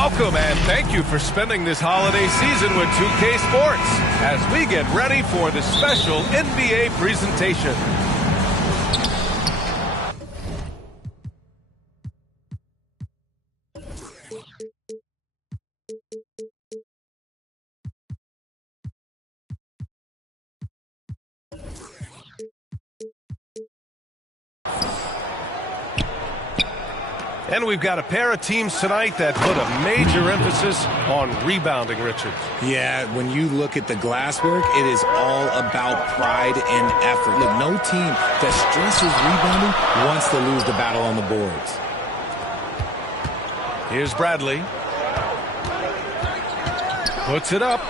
Welcome and thank you for spending this holiday season with 2K Sports as we get ready for the special NBA presentation. And we've got a pair of teams tonight that put a major emphasis on rebounding, Richard. Yeah, when you look at the glasswork, it is all about pride and effort. Look, no team that stresses rebounding wants to lose the battle on the boards. Here's Bradley. Puts it up.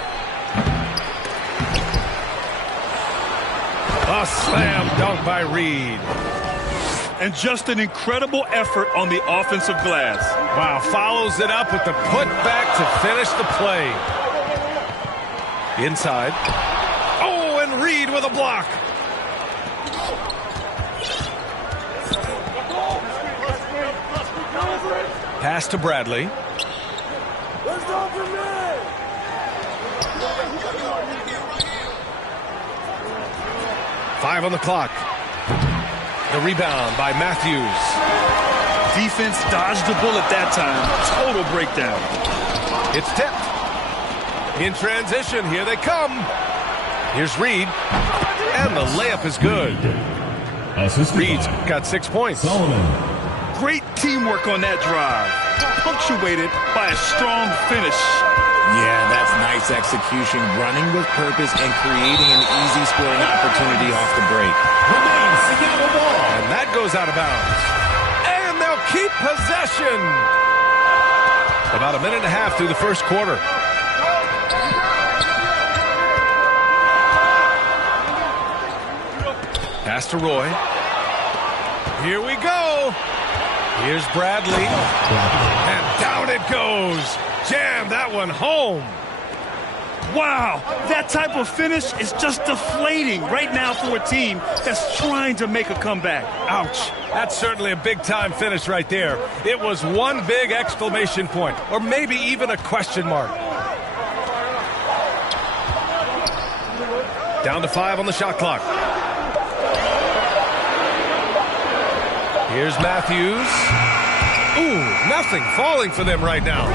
A slam dunk by Reed. And just an incredible effort on the offensive glass. Wow, follows it up with the putback to finish the play. Inside. Oh, and Reed with a block. Pass to Bradley. Five on the clock. The rebound by Matthews. Defense dodged the bullet that time. Total breakdown. It's tipped. In transition, here they come. Here's Reed. And the layup is good. Reed's got 6 points. Great teamwork on that drive. Punctuated by a strong finish. Yeah, that's nice execution. Running with purpose and creating an easy scoring opportunity off the break. And that goes out of bounds. And they'll keep possession. About a minute and a half through the first quarter. Pass to Roy. Here we go. Here's Bradley. And down it goes. Jam that one home. Wow, that type of finish is just deflating right now for a team that's trying to make a comeback. Ouch. That's certainly a big-time finish right there. It was one big exclamation point, or maybe even a question mark. Down to 5 on the shot clock. Here's Matthews. Ooh, nothing falling for them right now.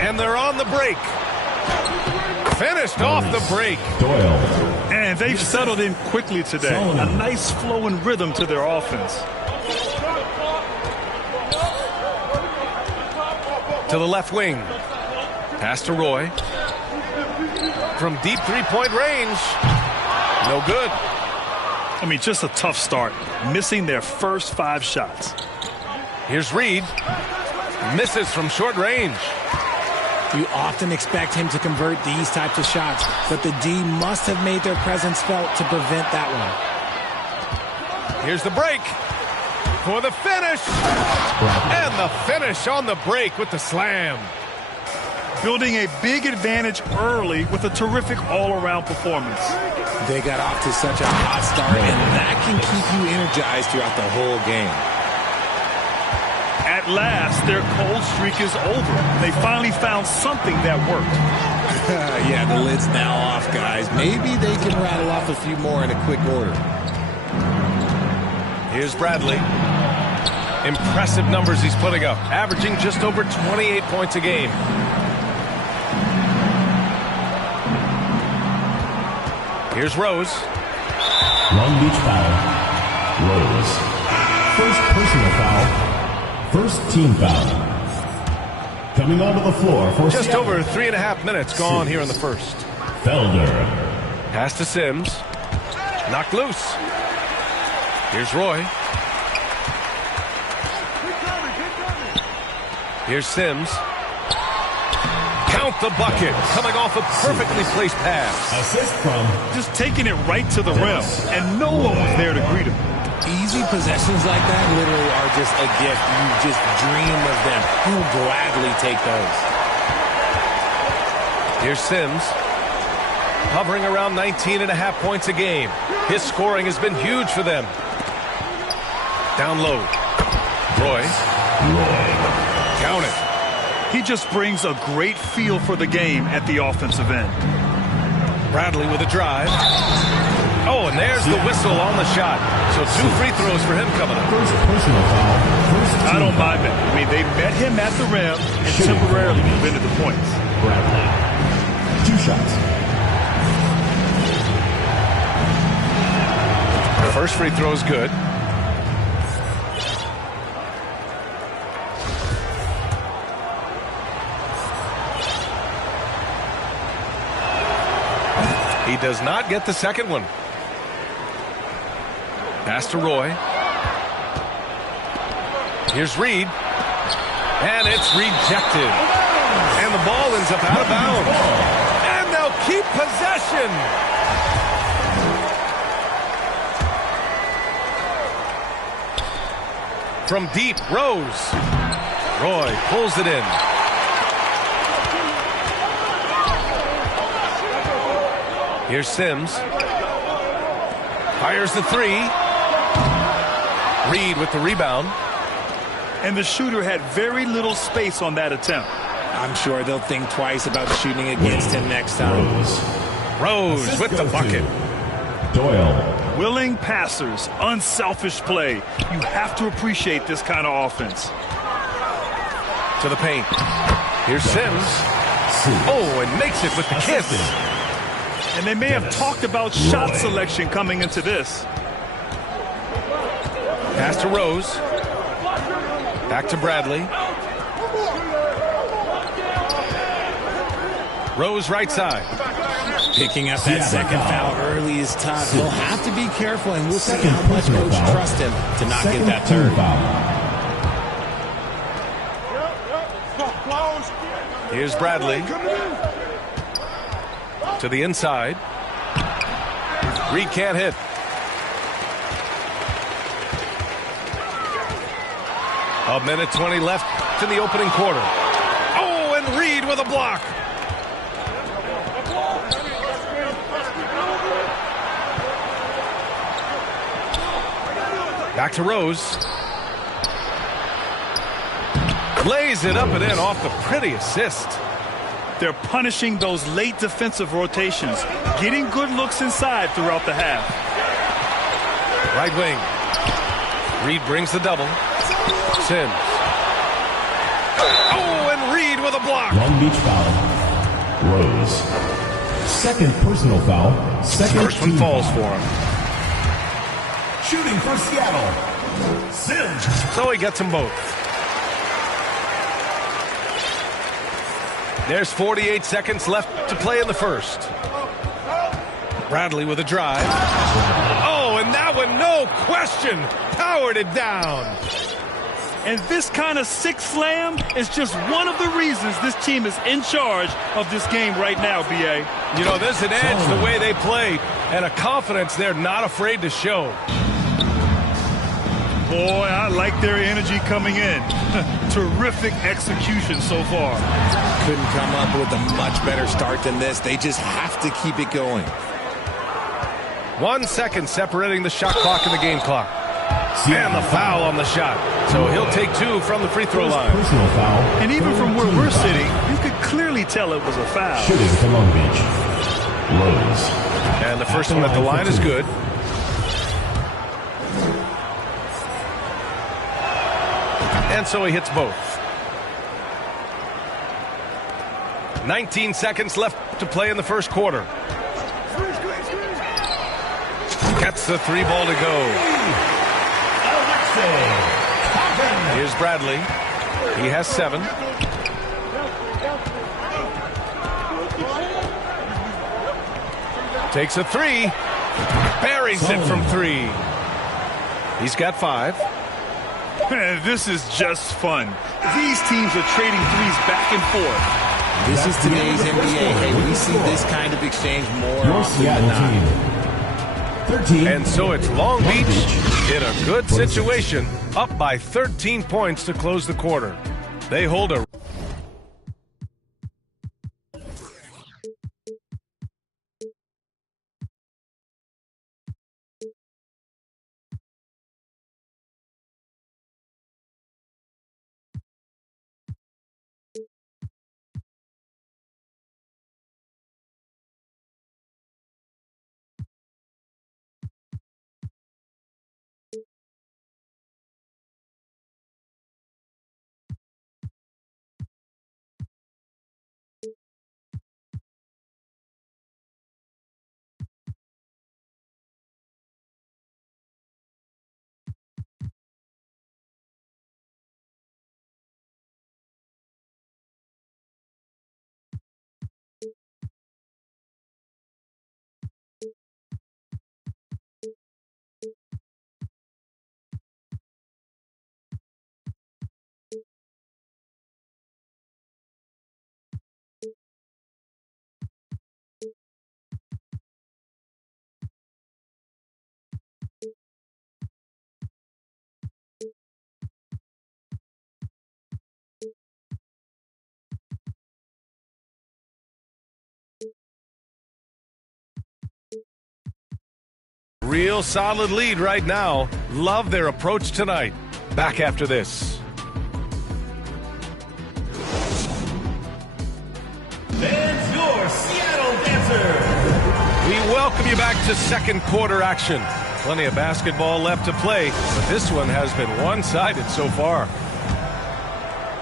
And they're on the break. Finished off the break. And they've settled in quickly today. A nice flow and rhythm to their offense. To the left wing. Pass to Roy. From deep three-point range. No good. I mean, just a tough start. Missing their first 5 shots. Here's Reed. Misses from short range. You often expect him to convert these types of shots, but the D must have made their presence felt to prevent that one. Here's the break for the finish. And the finish on the break with the slam. Building a big advantage early with a terrific all-around performance. They got off to such a hot start, and that can keep you energized throughout the whole game. At last, their cold streak is over. They finally found something that worked. Yeah, the lid's now off, guys. Maybe they can rattle off a few more in a quick order. Here's Bradley. Impressive numbers he's putting up, averaging just over 28 points a game. Here's Rose. Long Beach foul. Rose. First personal foul. First team foul. Coming onto the floor for just Seattle. over 3.5 minutes gone here in the first. Felder. Pass to Sims. Knocked loose. Here's Roy. Here's Sims. Count the bucket. Coming off a perfectly placed pass. Assist from. Just taking it right to the rim, and no one was there to greet him. Easy possessions like that literally are just a gift. You just dream of them. You'll gladly take those. Here's Sims. Hovering around 19.5 points a game. His scoring has been huge for them. Down low. Roy. Count it. He just brings a great feel for the game at the offensive end. Bradley with a drive. Oh, and there's the whistle on the shot. So 2 free throws for him coming up. First personal foul. I don't mind that. I mean, they met him at the rim and temporarily prevented the points. Bradley. 2 shots. The first free throw is good. He does not get the second one. Pass to Roy. Here's Reed. And it's rejected. And the ball ends up out of bounds. And they'll keep possession. From deep, Rose. Roy pulls it in. Here's Sims. Fires the 3. Reed with the rebound. And the shooter had very little space on that attempt. I'm sure they'll think twice about shooting against him next time. Rose with the bucket. Doyle. Willing passers, unselfish play. You have to appreciate this kind of offense. To the paint. Here's Sims. Oh, and makes it with the kiss. And they may have talked about shot selection coming into this. Pass to Rose. Back to Bradley. Rose right side. Picking up that second foul early is tough. He'll have to be careful, and we'll see how much coach trusts him to not get that third. Here's Bradley. To the inside. Reed can't hit. A minute 20 left in the opening quarter. Oh, and Reed with a block. Back to Rose. Lays it up and in off the pretty assist. They're punishing those late defensive rotations, getting good looks inside throughout the half. Right wing. Reed brings the double. Sims. Oh, and Reed with a block. Long Beach foul. Rose. Second personal foul. Second First one falls for him. Shooting for Seattle. Sims. So he gets them both. There's 48 seconds left to play in the first. Bradley with a drive. Oh, and that one, no question, powered it down. And this kind of six slam is just one of the reasons this team is in charge of this game right now, B.A. You know, there's an edge the way they play and a confidence they're not afraid to show. Boy, I like their energy coming in. Terrific execution so far. Couldn't come up with a much better start than this. They just have to keep it going. 1 second separating the shot clock and the game clock. And the foul on the shot. So he'll take 2 from the free throw line. Personal foul. And even from where we're sitting, you could clearly tell it was a foul. Shooting for Long Beach. Rose. And the first one at the line is good. And so he hits both. 19 seconds left to play in the first quarter. Gets the 3 ball to go. Here's Bradley. He has 7. Takes a 3. Buries it from 3. He's got 5. This is just fun. These teams are trading threes back and forth. This is today's NBA. Hey, we see this kind of exchange more Your often than not. Seattle team. 13. And so it's Long Beach in a good situation, up by 13 points to close the quarter. They hold a real solid lead right now. Love their approach tonight. Back after this. Fans, your Seattle Dancer. We welcome you back to second quarter action. Plenty of basketball left to play, but this one has been one-sided so far.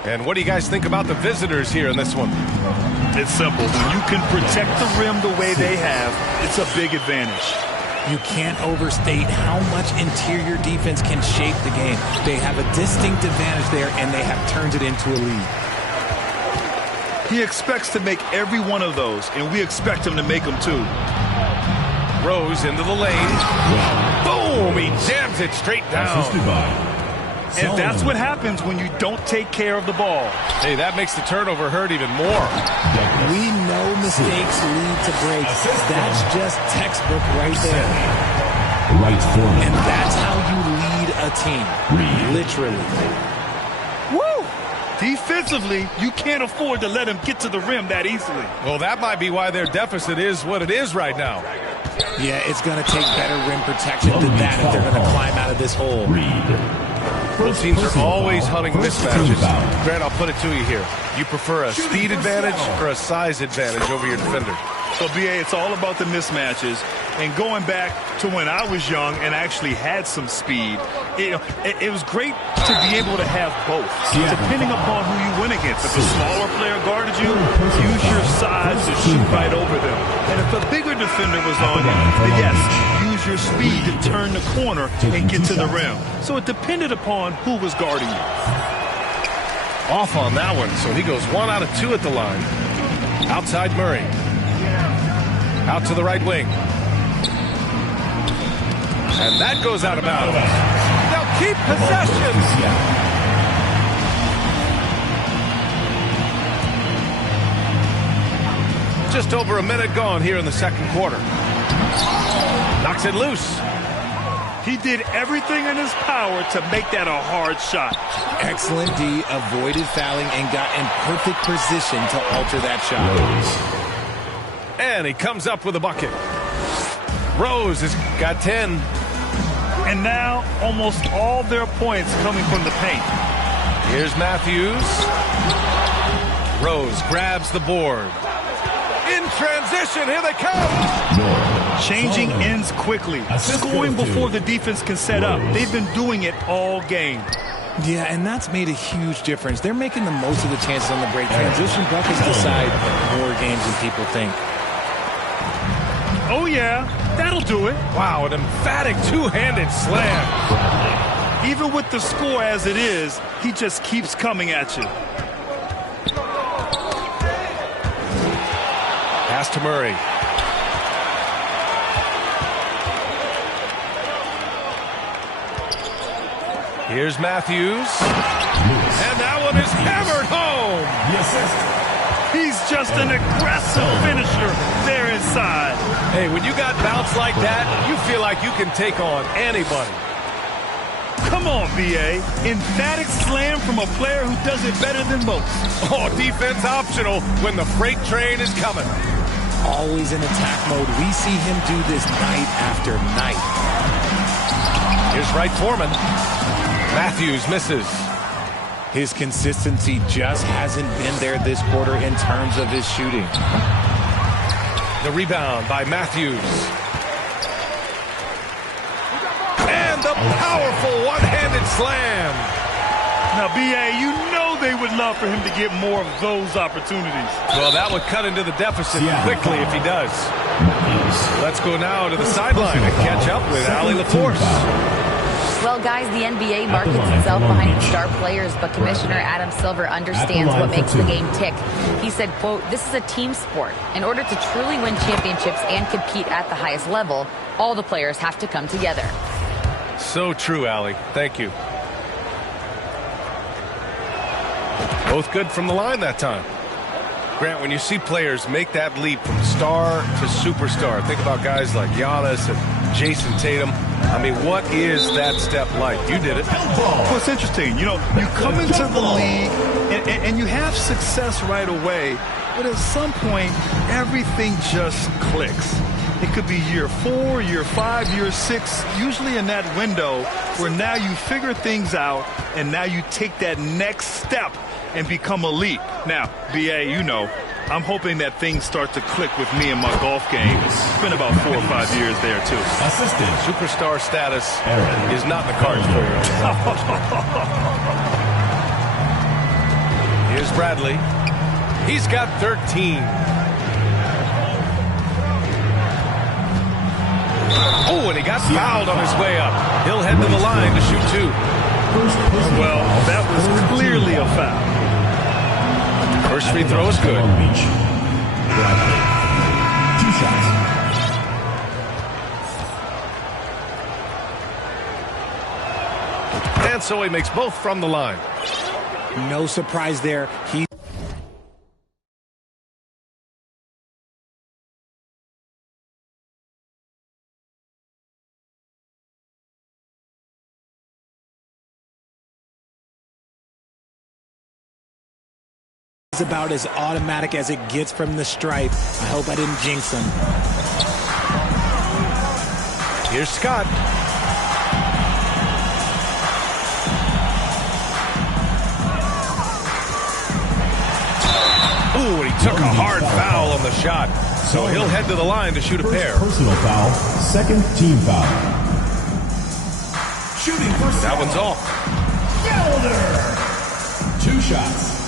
And what do you guys think about the visitors here in this one? It's simple. When you can protect the rim the way they have, it's a big advantage. You can't overstate how much interior defense can shape the game. They have a distinct advantage there, and they have turned it into a lead. He expects to make every one of those, and we expect him to make them too. Rose into the lane. Boom! He jams it straight down. And that's what happens when you don't take care of the ball. Hey, that makes the turnover hurt even more. We know mistakes lead to breaks. That's just textbook right there. And that's how you lead a team. Literally. Woo! Defensively, you can't afford to let him get to the rim that easily. Well, that might be why their deficit is what it is right now. Yeah, it's going to take better rim protection than that if they're going to climb out of this hole. Both teams are always hunting mismatches. Grant, I'll put it to you here. You prefer a speed advantage or a size advantage over your defender? So, BA, it's all about the mismatches. And going back to when I was young and actually had some speed, it was great to be able to have both, depending upon who you win against. If a smaller player guarded you, use your size to shoot right over them. And if a bigger defender was on you, then yes, use your speed to turn the corner and get to the rim. So it depended upon who was guarding you. Off on that one, so he goes 1 out of 2 at the line. Outside Murray. Out to the right wing. And that goes out of bounds. They'll keep possession. Just over a minute gone here in the second quarter. Knocks it loose. He did everything in his power to make that a hard shot. Excellent D, avoided fouling and got in perfect position to alter that shot. And he comes up with a bucket. Rose has got 10. And now almost all their points coming from the paint. Here's Matthews. Rose grabs the board. In transition, here they come. Changing ends quickly. Scoring before the defense can set up. They've been doing it all game. Yeah, and that's made a huge difference. They're making the most of the chances on the break. Transition buckets decide more games than people think. Oh, yeah, that'll do it. Wow, an emphatic two-handed slam. Even with the score as it is, he just keeps coming at you. Pass to Murray. Here's Matthews. And that one is hammered home. He's just an aggressive finisher there inside. Hey, when you got bounce like that, you feel like you can take on anybody. Come on, B.A. Emphatic slam from a player who does it better than most. Oh, defense optional when the freight train is coming. Always in attack mode. We see him do this night after night. Here's Wright Foreman. Matthews misses. His consistency just hasn't been there this quarter in terms of his shooting. The rebound by Matthews. And the powerful one-handed slam. Now, B.A., you know they would love for him to get more of those opportunities. Well, that would cut into the deficit quickly if he does. Let's go now to the sideline and catch up with Allie LaForce. Well, guys, the NBA markets itself behind its star players, but Commissioner Adam Silver understands what makes the game tick. He said, quote, "This is a team sport. In order to truly win championships and compete at the highest level, all the players have to come together." So true, Allie. Thank you. Both good from the line that time. Grant, when you see players make that leap from star to superstar, think about guys like Giannis and Jason Tatum. I mean, what is that step like? You did it. Well, it's interesting. You know, you come into the league and you have success right away, but at some point, everything just clicks. It could be year 4, year 5, year 6, usually in that window where now you figure things out and now you take that next step and become elite. Now, BA, you know, I'm hoping that things start to click with me in my golf game. It's been about 4 or 5 years there, too. Assistant. Superstar status is not in the cards for you. Here's Bradley. He's got 13. Oh, and he got fouled on his way up. He'll head to the line to shoot 2. Well, that was clearly a foul. First free throw is good. 2 shots. And so he makes both from the line. No surprise there. He's about as automatic as it gets from the stripe. I hope I didn't jinx him. Here's Scott. Ooh, and he took a hard foul on the shot. So he'll head to the line to shoot a pair. Personal foul, second team foul. Shooting first. That one's off. Gelder. 2 shots.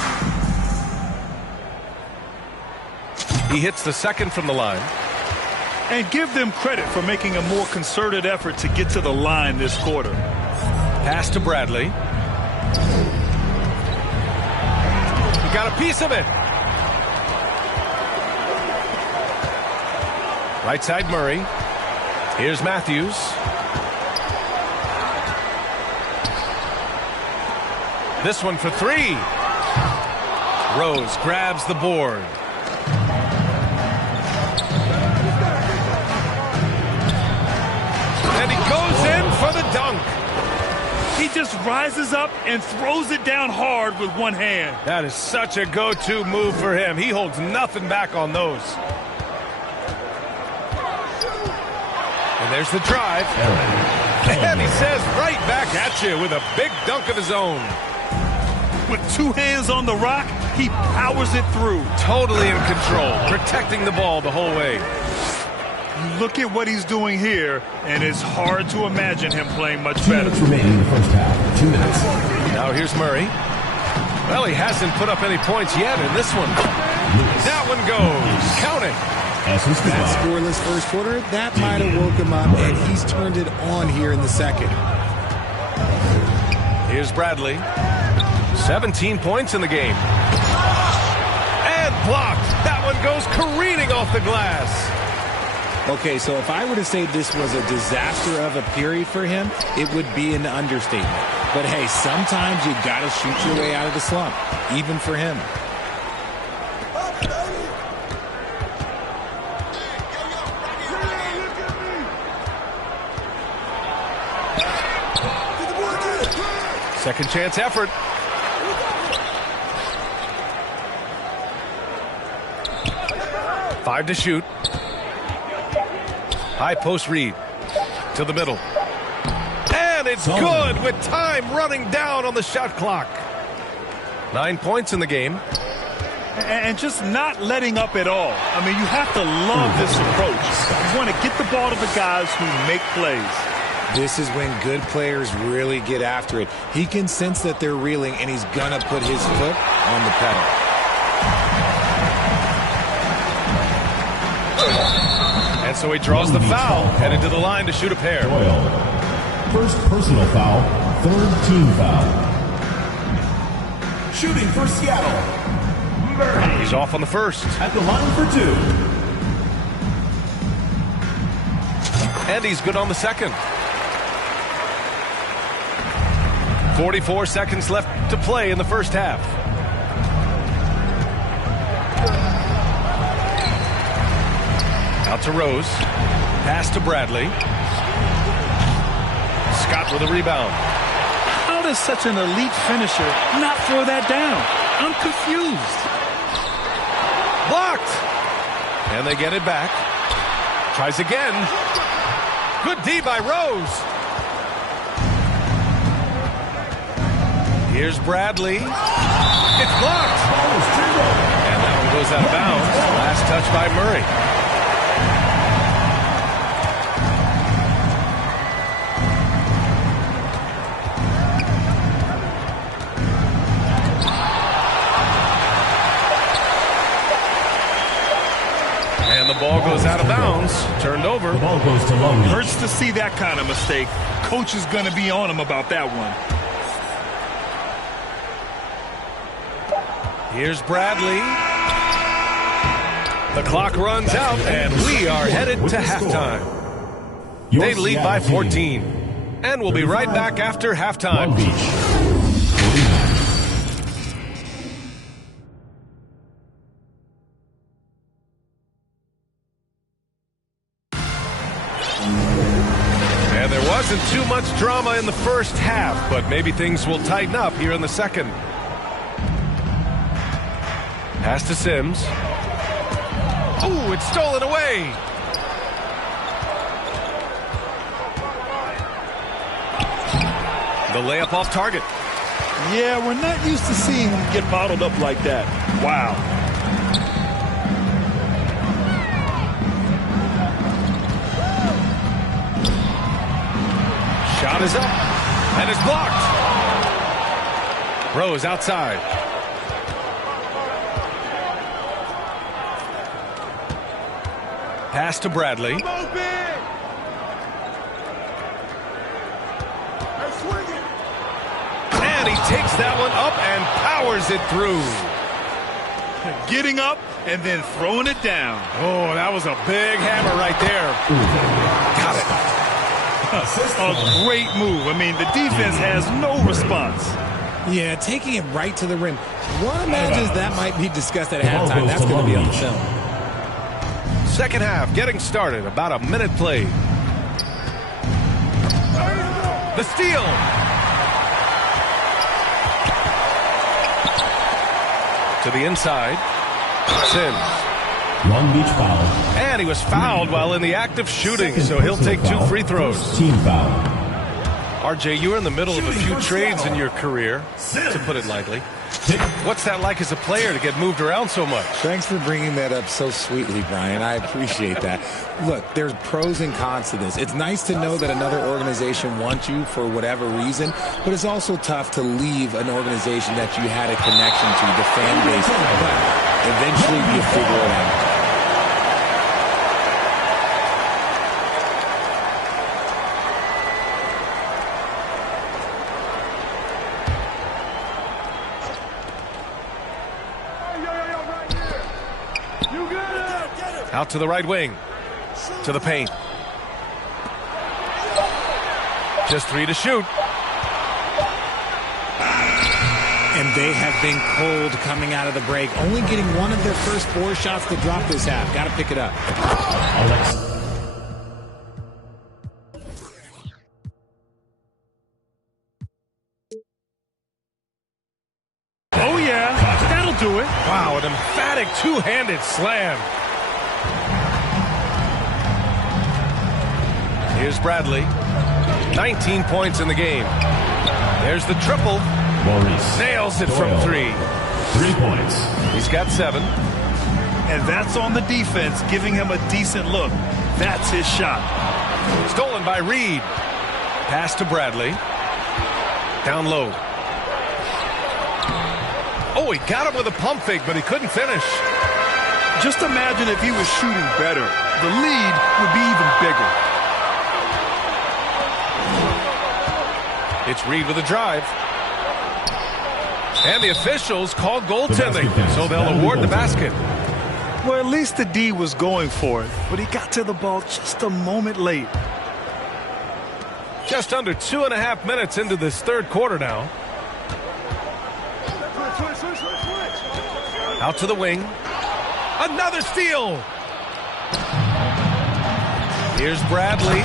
He hits the second from the line. And give them credit for making a more concerted effort to get to the line this quarter. Pass to Bradley. He got a piece of it. Right side Murray. Here's Matthews. This one for 3. Rose grabs the board. And he goes in for the dunk. He just rises up and throws it down hard with one hand. That is such a go-to move for him. He holds nothing back on those. And there's the drive. And he says right back at you with a big dunk of his own. With 2 hands on the rock, he powers it through. Totally in control, protecting the ball the whole way. Look at what he's doing here, and it's hard to imagine him playing much 2 better. minutes remaining in the first half. 2 minutes. Now here's Murray. Well, he hasn't put up any points yet in this one. That one goes. Count it. That scoreless first quarter, that might have woke him up, and he's turned it on here in the second. Here's Bradley. 17 points in the game. And blocked. That one goes careening off the glass. Okay, so if I were to say this was a disaster of a period for him, it would be an understatement. But hey, sometimes you got to shoot your way out of the slump, even for him. Second chance effort. Five to shoot. High post read to the middle. And it's good with time running down on the shot clock. 9 points in the game. And just not letting up at all. I mean, you have to love this approach. You want to get the ball to the guys who make plays. This is when good players really get after it. He can sense that they're reeling, and he's going to put his foot on the pedal. And so he draws the foul, headed to the line to shoot a pair. Doyle. First personal foul, third team foul. Shooting for Seattle. Murray. He's off on the first. At the line for 2. And he's good on the second. 44 seconds left to play in the first half. Out to Rose. Pass to Bradley. Scott with a rebound. How does such an elite finisher not throw that down? I'm confused. Blocked. And they get it back. Tries again. Good D by Rose. Here's Bradley. It's blocked. And that one goes out of bounds. Last touch by Murray. And the ball goes out of bounds. Turned over. The ball goes to Long Beach. Hurts to see that kind of mistake. Coach is going to be on him about that one. Here's Bradley. The clock runs out, and we are headed to halftime. They lead by 14. And we'll be right back after halftime. Long Beach. And there wasn't too much drama in the first half, but maybe things will tighten up here in the second. Pass to Sims. Ooh, it's stolen away. The layup off target. Yeah, we're not used to seeing him get bottled up like that. Wow. Shot is up, and it's blocked. Rose outside. Pass to Bradley. And he takes that one up and powers it through. Getting up and then throwing it down. Oh, that was a big hammer right there. Got it. A great move. I mean, the defense has no response. Yeah, taking it right to the rim. One imagines that might be discussed at halftime. That's going to be on the film. Second half getting started. About a minute played. The steal. To the inside. Sims. Long Beach foul. And he was fouled while in the act of shooting, so he'll take 2 free throws. Team foul. RJ, you were in the middle of a few trades in your career, to put it lightly. What's that like as a player to get moved around so much? Thanks for bringing that up so sweetly, Brian. I appreciate that. Look, there's pros and cons to this. It's nice to know that another organization wants you for whatever reason, but it's also tough to leave an organization that you had a connection to, the fan base. But eventually you figure it out. Out to the right wing. To the paint. Just 3 to shoot. And they have been cold coming out of the break. Only getting one of their first 4 shots to drop this half. Got to pick it up. Oh, yeah. That'll do it. Wow, an emphatic two-handed slam. Here's Bradley. 19 points in the game. There's the triple. Maurice. Nails it from 3. 3 points. He's got 7. And that's on the defense, giving him a decent look. That's his shot. Stolen by Reed. Pass to Bradley. Down low. Oh, he got him with a pump fake, but he couldn't finish. Just imagine if he was shooting better. The lead would be even bigger. It's Reed with a drive. And the officials call goaltending, so they'll award the basket. Well, at least the D was going for it, but he got to the ball just a moment late. Just under 2.5 minutes into this third quarter now. Out to the wing. Another steal. Here's Bradley.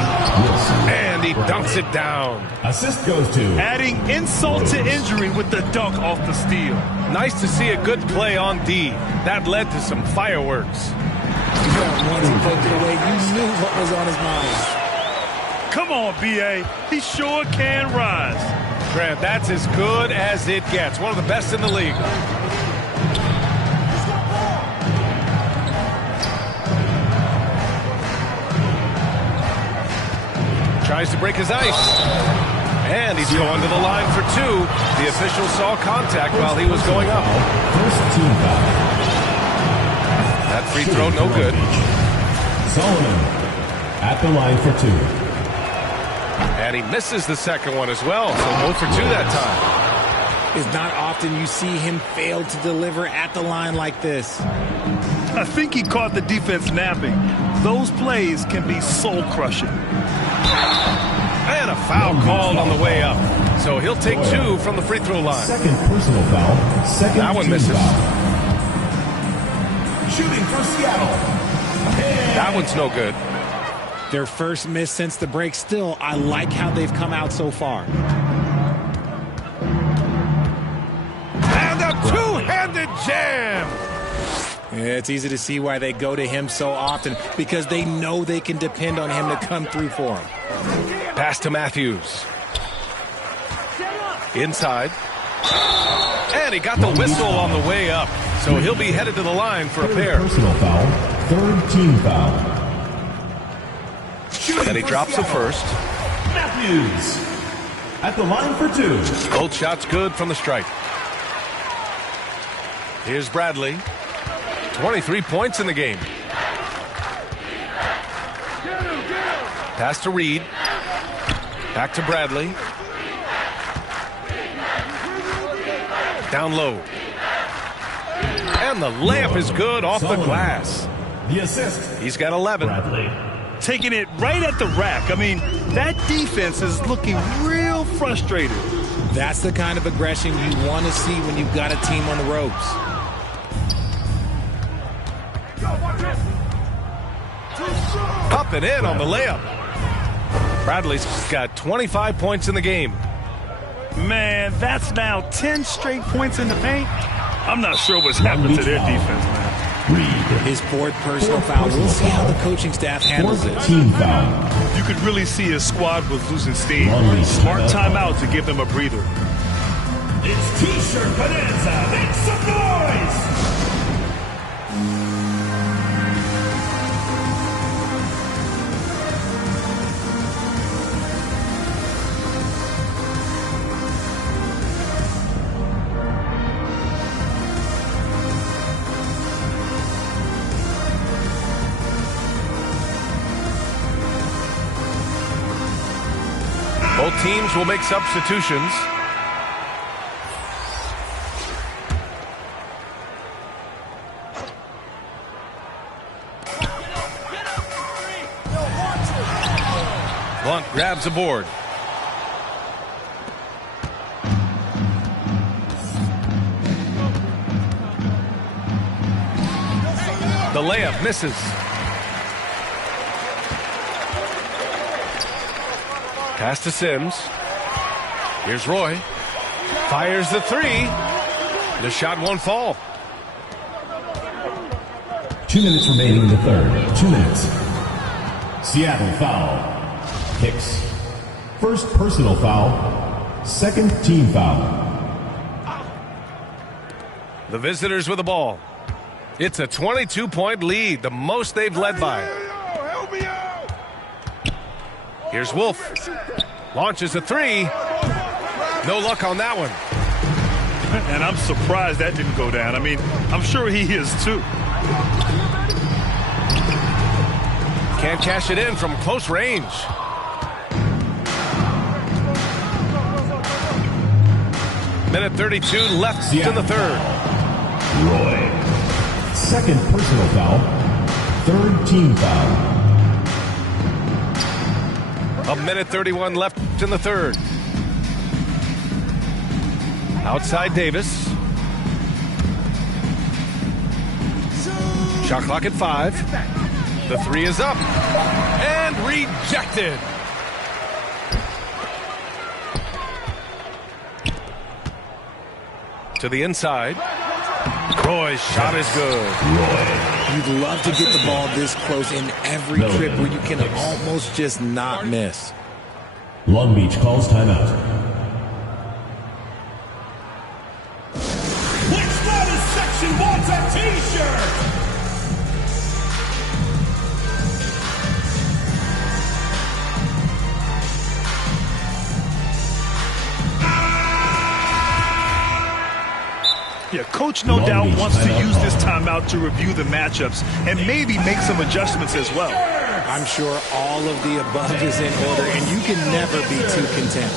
And he dunks it down. Assist goes to. Adding insult to injury with the dunk off the steal. Nice to see a good play on D. That led to some fireworks. Once he poked it away, you knew what was on his mind. Come on, B.A. He sure can rise. Grant, that's as good as it gets. One of the best in the league. Tries to break his ice. And he's going to the line for two. The official saw contact while he was going up. First team foul. That free throw, no good. Solomon at the line for two. And he misses the second one as well, so 0 for 2 that time. It's not often you see him fail to deliver at the line like this. I think he caught the defense napping. Those plays can be soul-crushing. And a foul called on the way up. So he'll take 2 from the free throw line. Second personal foul. Second that one team misses. Foul. Shooting for Seattle. That one's no good. Their first miss since the break. Still, I like how they've come out so far. And a two-handed jam. Yeah, it's easy to see why they go to him so often, because they know they can depend on him to come through for them. Pass to Matthews. Inside. And he got the whistle on the way up. So he'll be headed to the line for a pair. Personal foul. Third team foul. And he drops the first. Matthews at the line for two. Both shots good from the stripe. Here's Bradley. 23 points in the game. Pass to Reed. Back to Bradley. Down low. And the layup is good off the glass. The assist. He's got 11. Bradley. Taking it right at the rack. I mean, that defense is looking real frustrated. That's the kind of aggression you want to see when you've got a team on the ropes. Up and in on the layup. Bradley's got 25 points in the game. Man, that's now 10 straight points in the paint. I'm not sure what's happened to their defense, man. His fourth personal foul. We'll see how the coaching staff handles it. Team foul. You could really see his squad was losing steam. Smart timeout to give them a breather. It's T-shirt bonanza. Make some noise. Both teams will make substitutions. Blunt grabs a board. The layup misses. Pass to Sims. Here's Roy. Fires the three. The shot won't fall. 2 minutes remaining in the third. 2 minutes. Seattle foul. Hicks. First personal foul. Second team foul. The visitors with the ball. It's a 22-point lead, the most they've led by. Here's Wolf. Launches a three. No luck on that one. And I'm surprised that didn't go down. I mean, I'm sure he is too. Can't cash it in from close range. Minute 32 left in the third. Roy. Second personal foul. Third team foul. A minute 31 left in the third. Outside Davis. Shot clock at 5. The three is up. And rejected. To the inside. Roy's shot is good. Roy. You'd love to get the ball this close in every trip where you can almost just not miss. Long Beach calls timeout. Which status section wants a t-shirt? Yeah, coach no doubt wants to use this timeout to review the matchups and maybe make some adjustments as well. I'm sure all of the above is in order, and you can never be too content.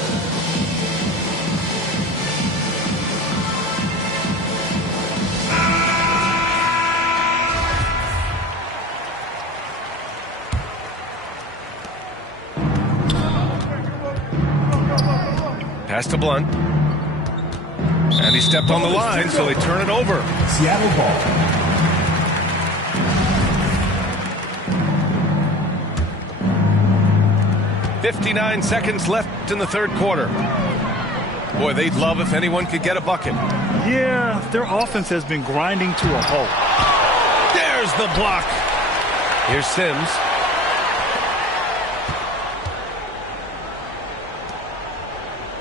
Pass to Blunt. And he stepped on the line, so they turn it over. Seattle ball. "59 seconds left in the third quarter." Boy, they'd love if anyone could get a bucket. Yeah, their offense has been grinding to a halt. There's the block. Here's Sims.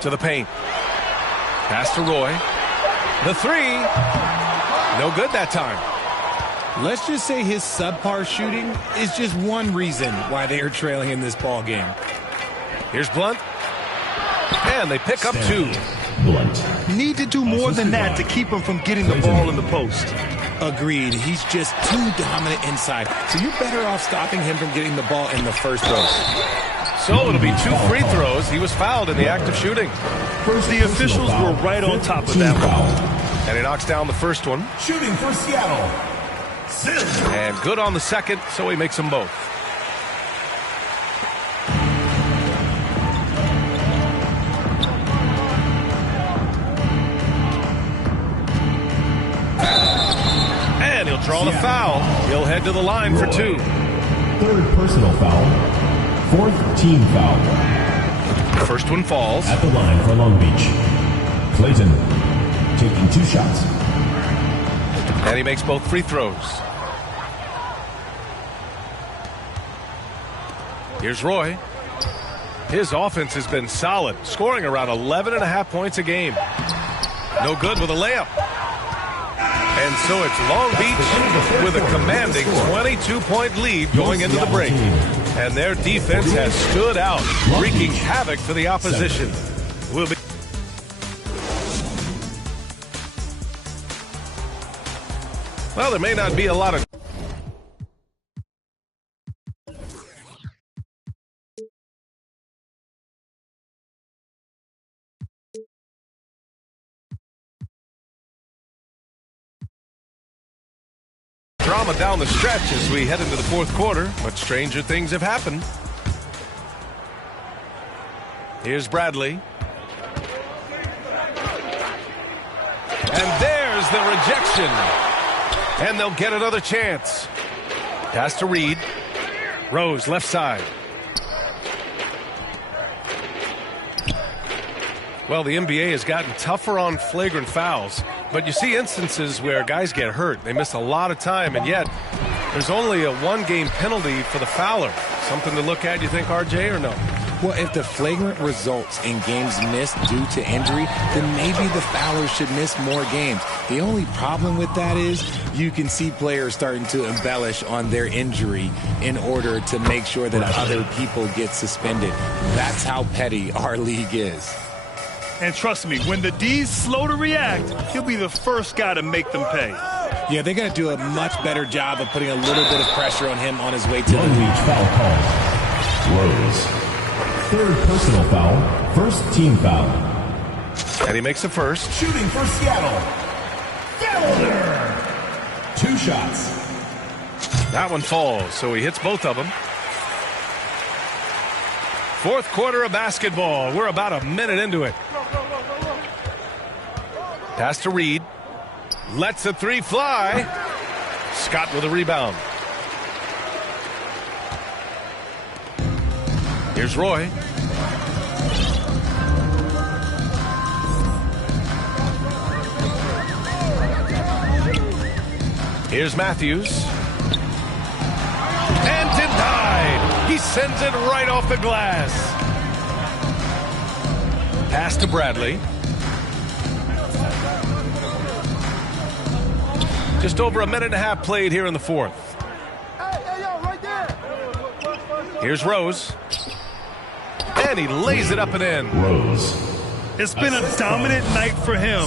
To the paint. Pass to Roy. The three. No good that time. Let's just say his subpar shooting is just one reason why they are trailing in this ball game. Here's Blunt. And they pick up two. Blunt. Need to do more than that to keep him from getting the ball in the post. Agreed. He's just too dominant inside. So you're better off stopping him from getting the ball in the first place. So it'll be two free throws. He was fouled in the act of shooting. The officials were right on top of that one. And he knocks down the first one. Shooting for Seattle. And good on the second, so he makes them both. And he'll draw the foul. He'll head to the line for two. Third personal foul. Fourth team foul. First one falls. At the line for Long Beach. Clayton taking two shots. And he makes both free throws. Here's Roy. His offense has been solid, scoring around 11.5 points a game. No good with a layup. And so it's Long Beach with a commanding 22-point lead going into the break. And their defense has stood out, wreaking havoc for the opposition. Will be well, there may not be a lot of drama down the stretch as we head into the fourth quarter, but stranger things have happened. Here's Bradley. And there's the rejection. And they'll get another chance. Pass to Reed. Rose, left side. Well, the NBA has gotten tougher on flagrant fouls, but you see instances where guys get hurt. They miss a lot of time, and yet there's only a one-game penalty for the fouler. Something to look at, you think, RJ, or no? Well, if the flagrant results in games missed due to injury, then maybe the fouler should miss more games. The only problem with that is you can see players starting to embellish on their injury in order to make sure that other people get suspended. That's how petty our league is. And trust me, when the D's slow to react, he'll be the first guy to make them pay. Yeah, they're going to do a much better job of putting a little bit of pressure on him on his way to the lead. Foul call. Rose. Third personal foul. First team foul. And he makes the first. Shooting for Seattle. Felder. Two shots. That one falls, so he hits both of them. Fourth quarter of basketball. We're about a minute into it. Pass to Reed. Lets the three fly. Scott with a rebound. Here's Roy. Here's Matthews. He sends it right off the glass. Pass to Bradley. Just over a minute and a half played here in the fourth. Here's Rose. And he lays it up and in. Rose. It's been a dominant night for him,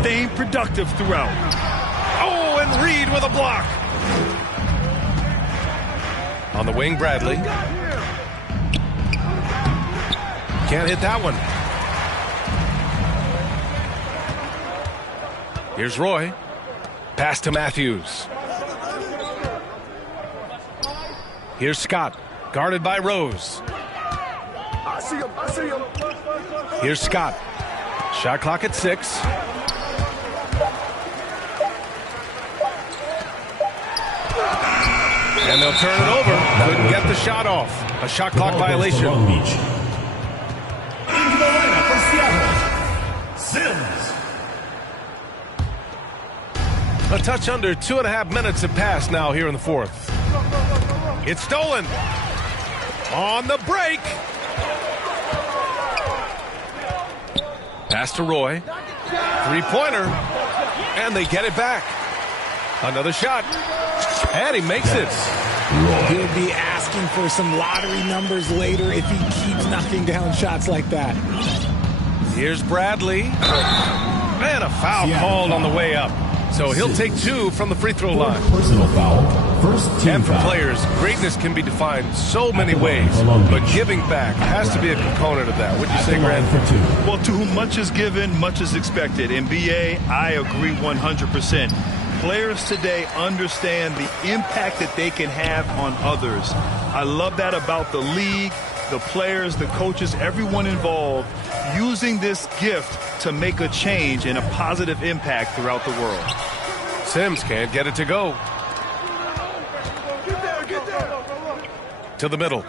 staying productive throughout. Oh, and Reed with a block. On the wing, Bradley. Can't hit that one. Here's Roy. Pass to Matthews. Here's Scott, guarded by Rose. I see him. Here's Scott. Shot clock at 6. And they'll turn it over. Couldn't get the shot off. A shot clock violation. Long Beach. Into the lineup for Seattle, Sims. A touch under 2.5 minutes have passed now here in the fourth. It's stolen. On the break. Pass to Roy. Three-pointer. And they get it back. Another shot. And he makes it. He'll be asking for some lottery numbers later if he keeps knocking down shots like that. Here's Bradley. And a foul called on the way up. So he'll take 2 from the free throw line. Personal foul. First team And for foul. players, greatness can be defined so many ways, but giving back has to be a component of that. What'd you say, Grant? For 2. Well, to whom much is given, much is expected. In BA, I agree 100%. Players today understand the impact that they can have on others. I love that about the league, the players, the coaches, everyone involved, using this gift to make a change and a positive impact throughout the world. Sims can't get it to go. Get there. To the middle.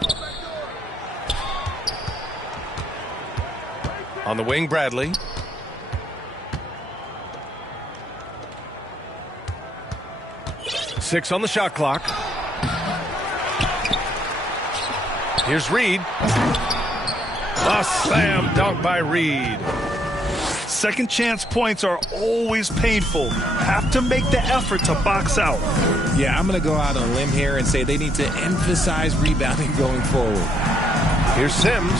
On the wing, Bradley. Six on the shot clock. Here's Reed. A slam dunk by Reed. Second chance points are always painful. Have to make the effort to box out. Yeah, I'm going to go out on a limb here and say they need to emphasize rebounding going forward. Here's Sims.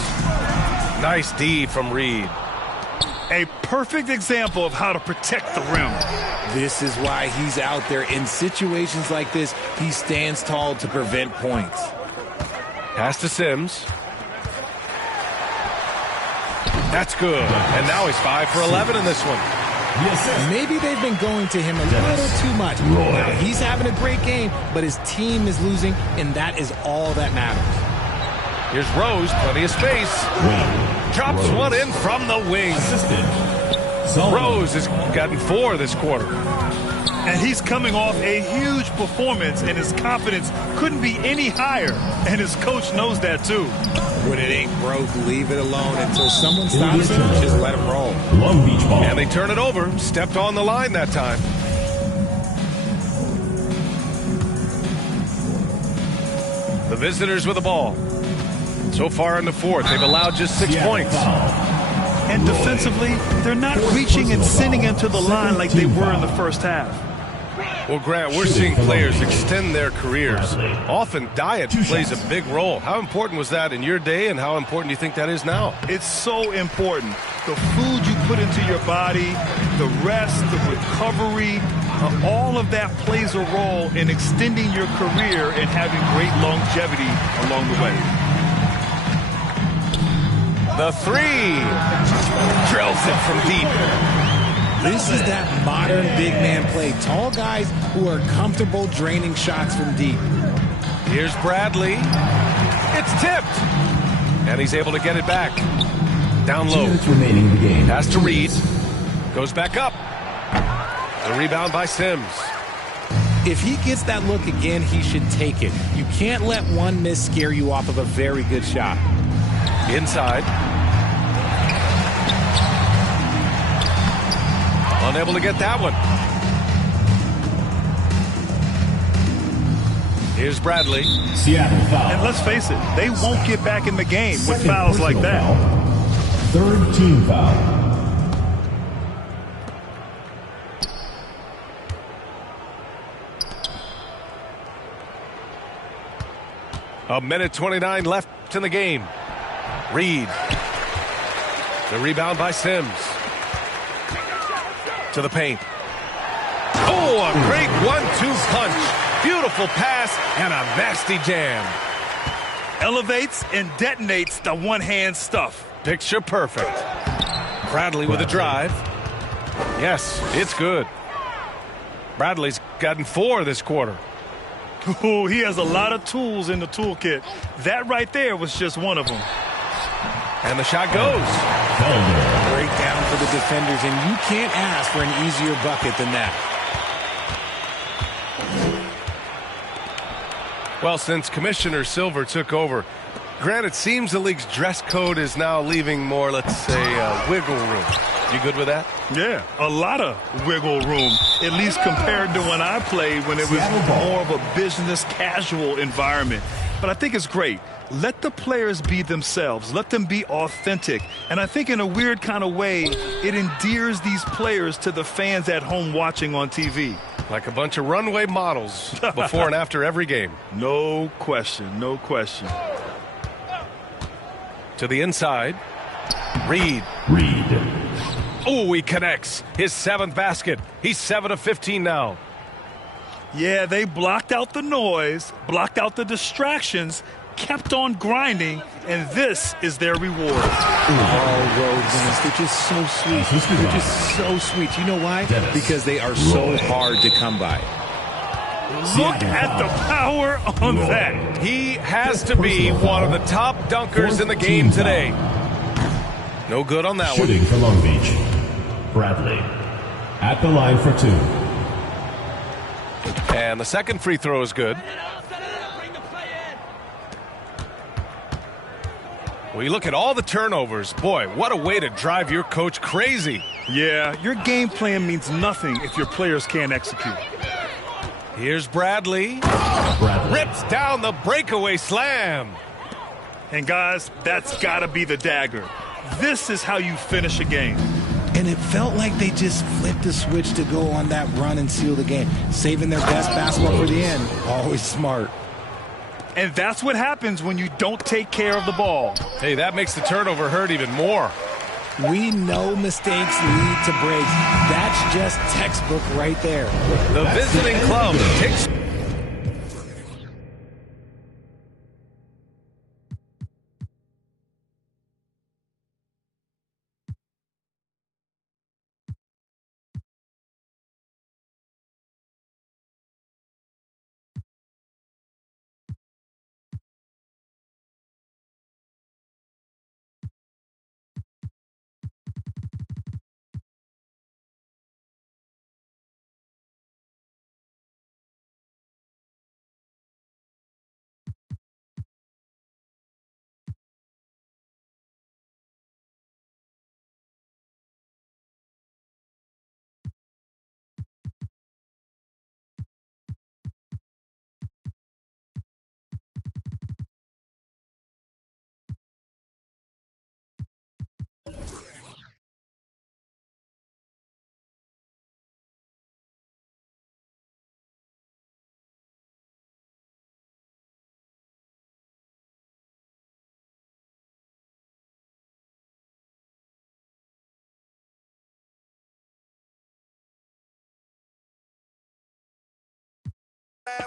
Nice D from Reed. A perfect example of how to protect the rim. This is why he's out there. In situations like this, he stands tall to prevent points. Pass to Sims. That's good. And now he's 5 for 11 in this one. Maybe they've been going to him a little too much. Now, he's having a great game, but his team is losing, and that is all that matters. Here's Rose, plenty of space. Drops Rose. one in from the wing. Rose has gotten 4 this quarter. And he's coming off a huge performance, and his confidence couldn't be any higher. And his coach knows that, too. When it ain't broke, leave it alone until someone stops him. Just let him roll. Long Beach ball. And they turn it over. Stepped on the line that time. The visitors with the ball. So far in the fourth, they've allowed just 6 points. And defensively, they're not reaching and sending him to the line like they were in the first half. Well, Grant, we're seeing players extend their careers. Often diet plays a big role. How important was that in your day, and how important do you think that is now? It's so important. The food you put into your body, the rest, the recovery, all of that plays a role in extending your career and having great longevity along the way. The three. Drills it from deep. This is that modern big man play. Tall guys who are comfortable draining shots from deep. Here's Bradley. It's tipped. And he's able to get it back. Down low. 2 minutes remaining in the game. Pass to Reed. Goes back up. The rebound by Sims. If he gets that look again, he should take it. You can't let one miss scare you off of a very good shot. Inside. Unable to get that one. Here's Bradley. Seattle foul. And let's face it, they won't get back in the game with fouls like that. Foul. Third team foul. A minute 29 left in the game. Reed. The rebound by Sims. To the paint. Oh, a great 1-2 punch. Beautiful pass and a nasty jam. Elevates and detonates the one-hand stuff. Picture perfect. Bradley with a drive. Yes, it's good. Bradley's gotten 4 this quarter. Ooh, he has a lot of tools in the toolkit. That right there was just one of them. And the shot goes. Break down for the defenders, and you can't ask for an easier bucket than that. Well, since Commissioner Silver took over, Grant, it seems the league's dress code is now leaving more, let's say, wiggle room. You good with that? Yeah, a lot of wiggle room, at least compared to when I played, when it was more of a business casual environment. But I think it's great. Let the players be themselves. Let them be authentic. And I think in a weird kind of way, it endears these players to the fans at home watching on TV. Like a bunch of runway models before and after every game. No question, no question. To the inside. Reed. Oh, he connects. His 7th basket. He's 7 of 15 now. Yeah, they blocked out the noise, blocked out the distractions, kept on grinding, and this is their reward. Oh, Worldwinds, they're just so sweet. They're just so sweet. You know why? Because they are so hard to come by. Look at the power on that. He has to be one of the top dunkers in the game today. No good on that one. Shooting for Long Beach. Bradley at the line for 2. And the second free throw is good. Well, you look at all the turnovers. Boy, what a way to drive your coach crazy. Yeah, your game plan means nothing if your players can't execute. Here's Bradley. Rips down the breakaway slam. And guys, that's got to be the dagger. This is how you finish a game. And it felt like they just flipped the switch to go on that run and seal the game, saving their best basketball for the end. Always smart. And that's what happens when you don't take care of the ball. Hey, that makes the turnover hurt even more. We know mistakes lead to breaks. That's just textbook right there. The visiting club takes...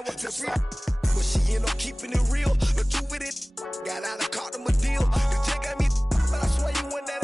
But she end up keeping it real. But you with it, got out of caught him a deal. You check at me, but I swear you went that